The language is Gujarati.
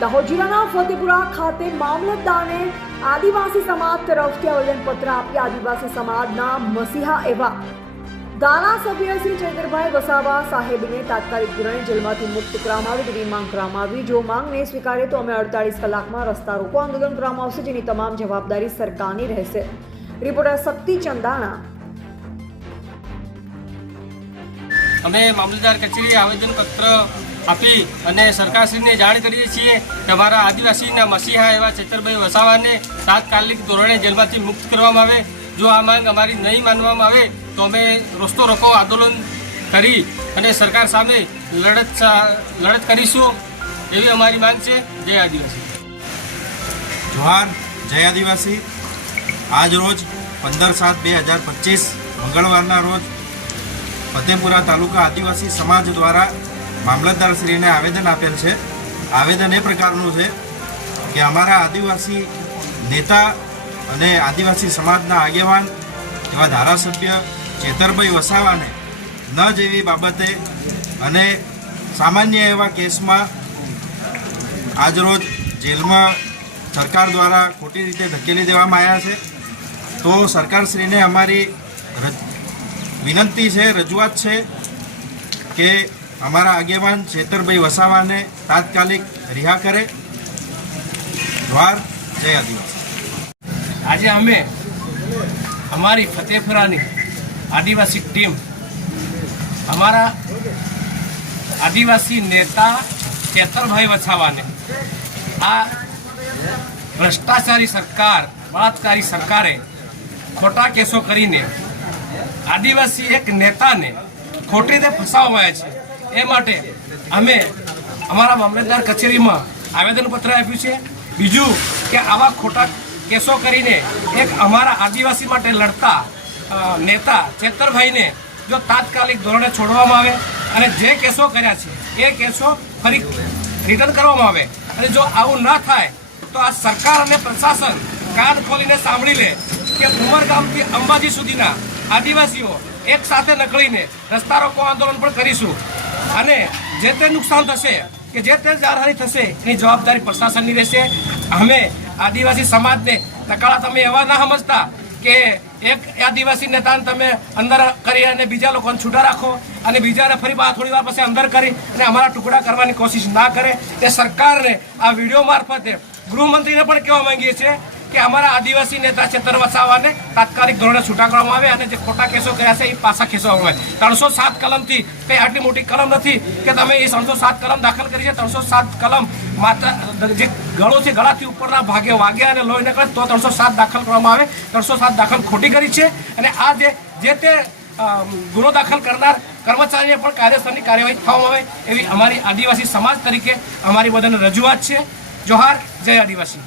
દાહોદ જિલ્લાના ફતેપુરા ખાતે મામલતદારને આદિવાસી સમાજ તરફથી આવેદનપત્ર આપી આદિવાસી સમાજના મસીહા એવા ધારાસભ્ય શ્રી ચૈતરભાઈ વસાવા સાહેબને તાત્કાલિક ધોરણે જેલમાંથી મુક્ત કરવામાં આવે તેવી માંગ કરવામાં આવી। જો માંગ નહીં સ્વીકારે તો અમે 48 કલાકમાં રસ્તા રોકો આંદોલન કરવામાં આવશે, જેની તમામ જવાબદારી સરકારની રહેશે। રિપોર્ટર શક્તિ ચંદાણા। અમે મામલતદાર કચેરીએ આવેદનપત્ર આપી અને સરકારશ્રીને જાણ કરીએ છીએ કે અમારા આદિવાસીના મસીહા એવા ચૈતરભાઈ વસાવાને તાત્કાલિક ધોરણે જેલમાંથી મુક્ત કરવામાં આવે। જો આ માંગ અમારી નહીં માનવામાં આવે તો અમે રસ્તો રોકો આંદોલન કરી અને સરકાર સામે લડત કરીશું એવી અમારી માંગ છે। જય આદિવાસી। જોહાર, જય આદિવાસી। આજ રોજ 15/7/2025 મંગળવારના રોજ ફતેપુરા તાલુકા આદિવાસી સમાજ દ્વારા મામલતદારશ્રીને આવેદન આપેલ છે। આવેદન એ પ્રકારનું છે કે અમારા આદિવાસી નેતા અને આદિવાસી સમાજના આગેવાન એવા ધારાસભ્ય ચેતરભાઈ વસાવાને ન જેવી બાબતે અને સામાન્ય એવા કેસમાં આજરોજ જેલમાં સરકાર દ્વારા ખોટી રીતે ધકેલી દેવામાં આવ્યા છે। તો સરકારશ્રીને અમારી વિનંતી છે, રજૂઆત છે કે અમારા આગેવાન ચેતરભાઈ વસાવાને તાત્કાલિક રિહા કરે। જોહાર, જય આદિવાસી। આજે અમે અમારી ફતેપુરાની આદિવાસી ટીમ અમારા આદિવાસી નેતા ચેતરભાઈ વસાવાને આ ભ્રષ્ટાચારી સરકાર, બળાત્કારી સરકારે ખોટા કેસો કરીને આદિવાસી એક નેતાને ખોટી રીતે ફસાવવામાં આવ્યા છે। એ માટે અમે અમારા મામલતદાર કચેરીમાં આવેદનપત્ર આપ્યું છે। બીજું કે આવા ખોટા કેસો કરીને એક અમારા આદિવાસી માટે લડતા નેતા ચેતરભાઈને જો તાત્કાલિક ધોરણે છોડવામાં આવે અને જે કેસો કર્યા છે એ કેસો ફરી રિટર્ન કરવામાં આવે અને જો આવું ન થાય તો આ સરકાર અને પ્રશાસન કાન ખોલીને સાંભળી લે કે ઉમરગામથી અંબાજી સુધીના આદિવાસીઓ એક સાથે નકળીને રસ્તા રોકો આંદોલન પણ કરીશું અને જે તે નુકસાન થશે કે જે તે જાનહાનિ થશે એની જવાબદારી પ્રશાસનની રહેશે। અમે આદિવાસી સમાજને નકાળા તમે એવા ના સમજતા કે એક આદિવાસી નેતાને તમે અંદર કરી અને બીજા લોકોને છૂટા રાખો અને બીજાને ફરી થોડી વાર પછી અંદર કરી અને અમારા ટુકડા કરવાની કોશિશ ના કરે। એ સરકારને આ વિડીયો મારફતે ગૃહમંત્રીને પણ કહેવા માંગીએ છીએ કે અમારા આદિવાસી નેતા ચેતર વસાવાને તાત્કાલિક ધોરણે છૂટા કરવામાં આવે અને જે ખોટા કેસો કર્યા છે એ પાછા ખેંચવામાં આવે। 307 કલમથી કંઈ આટલી મોટી કલમ નથી કે તમે એ 307 કલમ દાખલ કરી છે। 307 કલમ માત્ર જે ગળો છે, ગળાથી ઉપરના ભાગે વાગ્યા અને લોહી નીકળે તો 307 દાખલ કરવામાં આવે। 307 દાખલ ખોટી કરી છે અને આ જે તે ગુનો દાખલ કરનાર કર્મચારીને પણ કાયદેસરની કાર્યવાહી થવામાં આવે એવી અમારી આદિવાસી સમાજ તરીકે અમારી બધાને રજૂઆત છે। જોહાર, જય આદિવાસી।